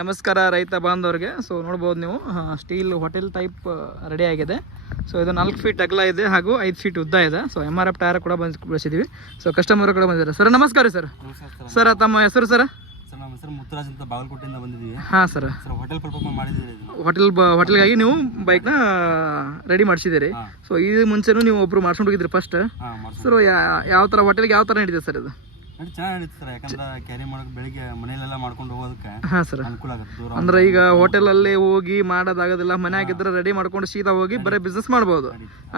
ನಮಸ್ಕಾರ ರೈತ ಬಾಂಧವರಿಗೆ. ಸೊ ನೋಡ್ಬೋದು ನೀವು ಸ್ಟೀಲ್ ಹೋಟೆಲ್ ಟೈಪ್ ರೆಡಿ ಆಗಿದೆ. ಸೊ ಇದು 4 ಫೀಟ್ ಅಗಲ ಇದೆ ಹಾಗೂ 5 ಫೀಟ್ ಉದ್ದ ಇದೆ. ಸೊ MRF ಟೈರ್ ಕೂಡ ಬಳಸಿದ್ದೀವಿ. ಸೊ ಕಸ್ಟಮರ್ ಕೂಡ ಬಂದಿದ್ದಾರೆ. ಸರ್ ನಮಸ್ಕಾರ ಸರ್. ಸರ್ ತಮ್ಮ ಹೆಸರು ಸರ್? ಸರ್ ನಮ್ಮ ಹೆಸರು ಮುತ್ತರಾಜ್ ಅಂತ ಬಾಗಲಕೋಟೆಯಿಂದ ಬಂದಿದ್ದೀವಿ. ಹಾಂ ಸರ್. ಹೋಟೆಲ್ ಪರ್ಪಸ್ ಮಾಡಿದ್ದೀವಿ. ಹೋಟೆಲ್ಗಾಗಿ ನೀವು ಬೈಕ್ನ ರೆಡಿ ಮಾಡಿಸಿದ್ದೀರಿ. ಸೊ ಈ ಮುಂಚೆನೂ ನೀವು ಒಬ್ರು ಮಾಡ್ಕೊಂಡು ಹೋಗಿದ್ರಿ ಫಸ್ಟ್. ಸರ್ ಯಾವ ಥರ ಹೋಟೆಲ್ಗೆ ಯಾವ ಥರ ನಡೀತದೆ ಸರ್ ಇದು? ಚೆನ್ನಾಗಿ ನಡೀತದೆ ಸರ್, ಯಾಕಂದ್ರೆ ಕ್ಯಾರಿ ಮಾಡೋಕೆ ಬೆಳಿಗ್ಗೆ ಮನೆಯಲ್ಲೆಲ್ಲ ಮಾಡ್ಕೊಂಡು ಹೋಗೋದಕ್ಕೆ ಹಾಂ ಸರ್ ಅನುಕೂಲ ಆಗುತ್ತೆ. ಅಂದ್ರೆ ಈಗ ಹೋಟೆಲಲ್ಲಿ ಹೋಗಿ ಮಾಡೋದಾಗೋದಿಲ್ಲ, ಮನೆ ಆಗಿದ್ರೆ ರೆಡಿ ಮಾಡ್ಕೊಂಡು ಸೀದಾ ಹೋಗಿ ಬರೀ ಬಿಸ್ನೆಸ್ ಮಾಡ್ಬೋದು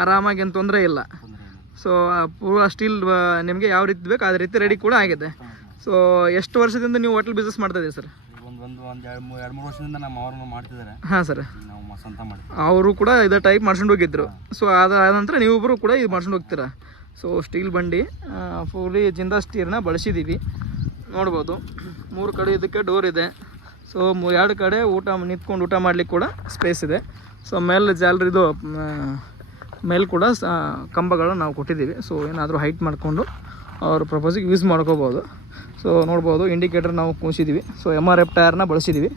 ಆರಾಮಾಗಿ, ಏನು ತೊಂದರೆ ಇಲ್ಲ. ಸೊ ಪೂರ ಸ್ಟೀಲ್ ನಿಮಗೆ ಯಾವ ರೀತಿ ಬೇಕು ಅದೇ ರೀತಿ ರೆಡಿ ಕೂಡ ಆಗಿದೆ. ಸೊ ಎಷ್ಟು ವರ್ಷದಿಂದ ನೀವು ಹೋಟೆಲ್ ಬಿಸ್ನೆಸ್ ಮಾಡ್ತಾ ಇದ್ದೀವಿ ಸರ್? ಒಂದು 2-3 ವರ್ಷದಿಂದ ನಮ್ಮ ಅವ್ರನ್ನ ಮಾಡ್ತಿದ್ದಾರೆ. ಹಾಂ ಸರ್. ನಾವು ಸ್ವಂತ ಮಾಡ್ತೀವಿ. ಅವರು ಕೂಡ ಇದೇ ಟೈಪ್ ಮಾಡ್ಕೊಂಡು ಹೋಗಿದ್ರು. ಸೊ ಆದ ನಂತರ ನೀವೊಬ್ಬರು ಕೂಡ ಇದು ಮಾಡ್ಕೊಂಡು ಹೋಗ್ತೀರಾ. ಸೊ ಸ್ಟೀಲ್ ಬಂಡಿ ಫುಲ್ಲಿ ಜಿಂದಾ ಸ್ಟೀಲ್ನ ಬಳಸಿದ್ದೀವಿ. ನೋಡ್ಬೋದು 3 ಕಡೆ ಇದಕ್ಕೆ ಡೋರ್ ಇದೆ. ಸೊ 2 ಕಡೆ ನಿಂತ್ಕೊಂಡು ಊಟ ಮಾಡ್ಲಿಕ್ಕೆ ಕೂಡ ಸ್ಪೇಸ್ ಇದೆ. ಸೊ ಮೇಲೆ ಜಾಲರಿದು ಮೇಲೆ ಕೂಡ ಕಂಬಗಳು ನಾವು ಕೊಟ್ಟಿದ್ದೀವಿ. ಸೊ ಏನಾದರೂ ಹೈಟ್ ಮಾಡಿಕೊಂಡು ಅವ್ರ ಪ್ರಪೋಸಿಗೆ ಯೂಸ್ ಮಾಡ್ಕೋಬೋದು. ಸೊ ನೋಡ್ಬೋದು ಇಂಡಿಕೇಟರ್ ನಾವು ಕೂರಿಸಿದ್ದೀವಿ. ಸೊ MRF ಟೈರ್ನ ಬಳಸಿದ್ದೀವಿ.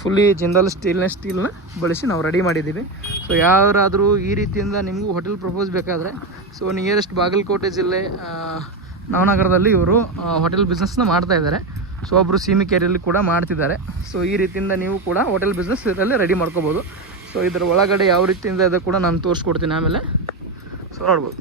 ಫುಲ್ಲಿ ಜಿಂದಾಲ್ ಸ್ಟೀಲ್ನ ಬಳಸಿ ನಾವು ರೆಡಿ ಮಾಡಿದ್ದೀವಿ. ಸೊ ಯಾರಾದರೂ ಈ ರೀತಿಯಿಂದ ನಿಮಗೂ ಹೋಟೆಲ್ ಪ್ರಪೋಸ್ ಬೇಕಾದರೆ ಸೊ ನಿಯರೆಸ್ಟ್ ಬಾಗಲಕೋಟೆ ಜಿಲ್ಲೆ ನವನಗರದಲ್ಲಿ ಇವರು ಹೋಟೆಲ್ ಬಿಸ್ನೆಸ್ನ ಮಾಡ್ತಾಯಿದ್ದಾರೆ. ಸೊ ಒಬ್ಬರು ಸೀಮಿಕೇರಿಯಲ್ಲಿ ಕೂಡ ಮಾಡ್ತಿದ್ದಾರೆ. ಸೊ ಈ ರೀತಿಯಿಂದ ನೀವು ಕೂಡ ಹೋಟೆಲ್ ಬಿಸ್ನೆಸ್ ಇದರಲ್ಲಿ ರೆಡಿ ಮಾಡ್ಕೋಬೋದು. ಸೊ ಇದರ ಒಳಗಡೆ ಯಾವ ರೀತಿಯಿಂದ ಇದೆ ಕೂಡ ನಾನು ತೋರಿಸ್ಕೊಡ್ತೀನಿ ಆಮೇಲೆ. ಸೊ ನೋಡ್ಬೋದು.